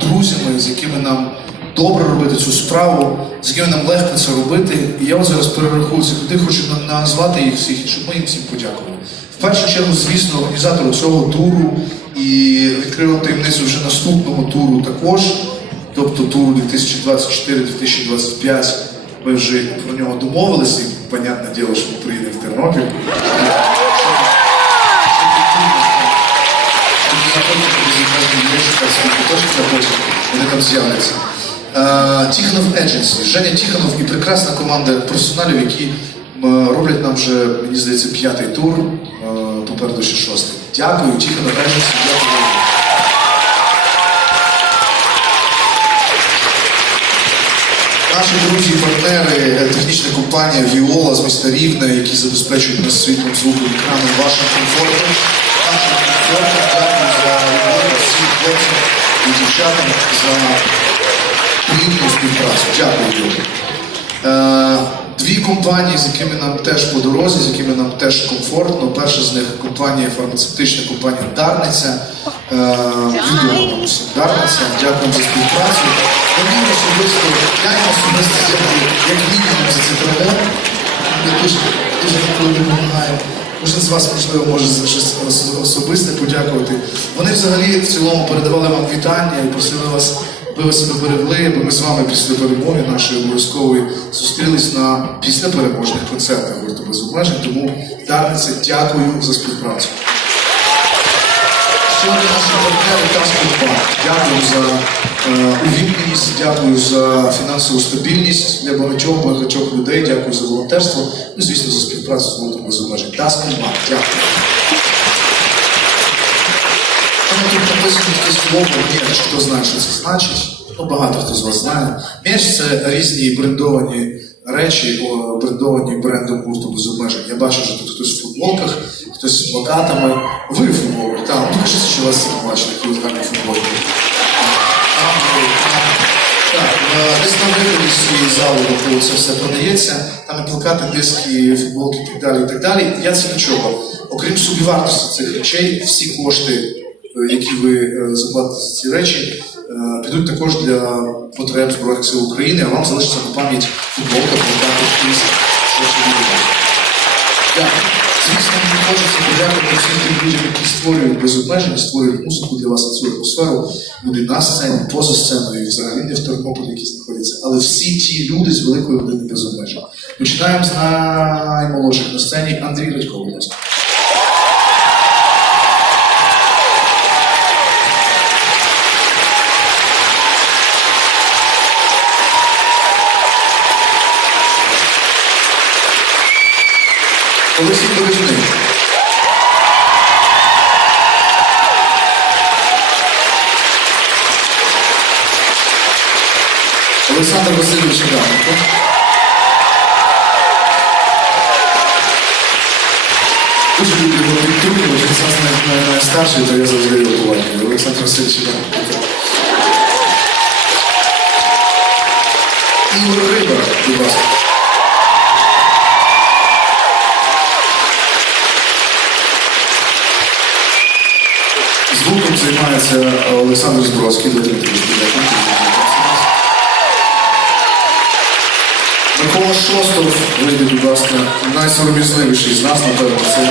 друзями, з якими нам добре робити цю справу, з якими нам легко це робити. І я зараз перерахую цих людей, хочу назвати їх всіх, щоб ми їм всім подякували. В першу чергу, звісно, організатору цього туру і відкрив вам таємницю вже наступного туру також, тобто туру 2024-2025. Ми вже про нього домовилися, і, понятне діло, що ми приїдемо в Тернопіль. Вони там з'являться. Е, Тихонов Agency, Женя Тихонов і прекрасна команда професіоналів, які роблять нам вже, мені здається, п'ятий тур, е, попереду ще шостий. Дякую, Тихонов Agency, дякую. Наші друзі і партнери, е, технічна компанія Віола з міста Рівне, які забезпечують нас світлом, звуком, екраном, вашим комфортом. Нашим комфортом дякую за роботу всім хлопцям і дівчатам за плідну співпрацю. Дякую. Е, Дві компанії, з якими нам теж по дорозі, з якими нам теж комфортно. Перша з них компанія, фармацевтична компанія Дарниця. Е, усім Дарниця. Дякую за співпрацю. Мені особисто, я їм особисто як мінімум за цей тренер. Ми дуже, дуже ніколи допомагаємо. Кожен з вас, можливо, може за щось особисте подякувати. Вони взагалі в цілому передавали вам вітання і просили вас, аби ви себе берегли, аби ми з вами після перемоги нашої обов'язкової зустрілись на після переможних концертах гурту без обмежень. Тому Дарниця, дякую за співпрацю. Ще один наш партнер Таскотбанк. Дякую за е, увімкненість, дякую за фінансову стабільність для багатьох багатьох людей. Дякую за волонтерство. Ну, звісно, за співпрацю з обмежень. Таскотбанк. Дякую. Тут написано якесь слово «мерч», хто знає, що це значить. Ну, багато хто з вас знає. Мерч – це різні брендовані речі, брендовані брендом гурту без обмежень. Я бачу, що тут хтось в футболках, хтось з плакатами. Ви в футболках, там. Ну, що вас бачили, які ви гарні футболки. Там, е, Так, виході з зали, коли це все продається, там і плакати, диски, футболки і так далі. і так далі. Я це нічого. Окрім собівартості цих речей, всі кошти, е, які ви е, заплатите за ці речі, е, підуть також для потреб Збройних сил України, а вам залишиться на пам'ять футболка, плакати, диски, все, що любите. Дякую. Звісно, мені хочеться подякувати всім тим людям, які створюють без обмежень, створюють музику для вас цю атмосферу. Люди на сцені, поза сценою, і взагалі не в Тернополі, які знаходяться. Але всі ті люди з великої родини без обмежень. Починаємо з наймолодших на сцені Андрій Радько, будь ласка. Олексій Бережний. Олександр Васильович Дуже люблю його підтримувати, він зараз най- найстарший, то я завжди його поважаю. Олександр Васильович Адаменко. Ігор Риба, будь ласка. Звуком займається Олександр Збродський, Дмитрий Дмитрий. Микола Шостов, вийди, будь ласка, найсором'язливіший з нас, напевно, це. е,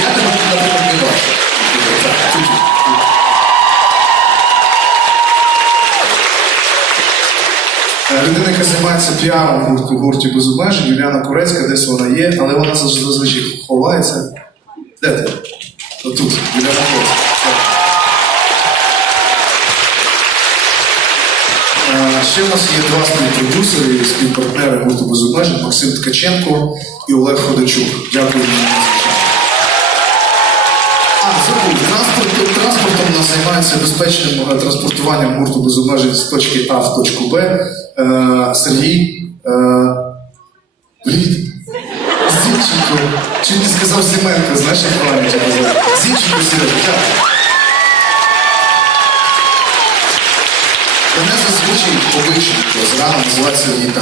Я тебе, наприклад. Е, Людина, яка займається піаром в гурті без обмежень, Юліана Корецька, десь вона є, але вона зазвичай ховається. Де ти? Отут, Юліана Корецька. Так. Е, Ще в нас є два співпродюсери і співпартнери гурту без обмежень Максим Ткаченко і Олег Ходачук. Дякую. А, забув. Транспорт, транспортом у нас займається безпечним е, транспортуванням гурту без обмежень з точки А в точку Б. Е, Сергій. Е, Привіт. Зінченко. Чи не сказав Семенко, знаєш, як правильно казав? Зінченко Сергій, так. Зазвичай обичайно зрана називається Сергій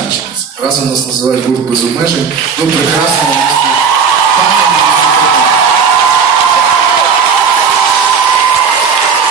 Разом нас називають гурт без обмежень. Ви прекрасно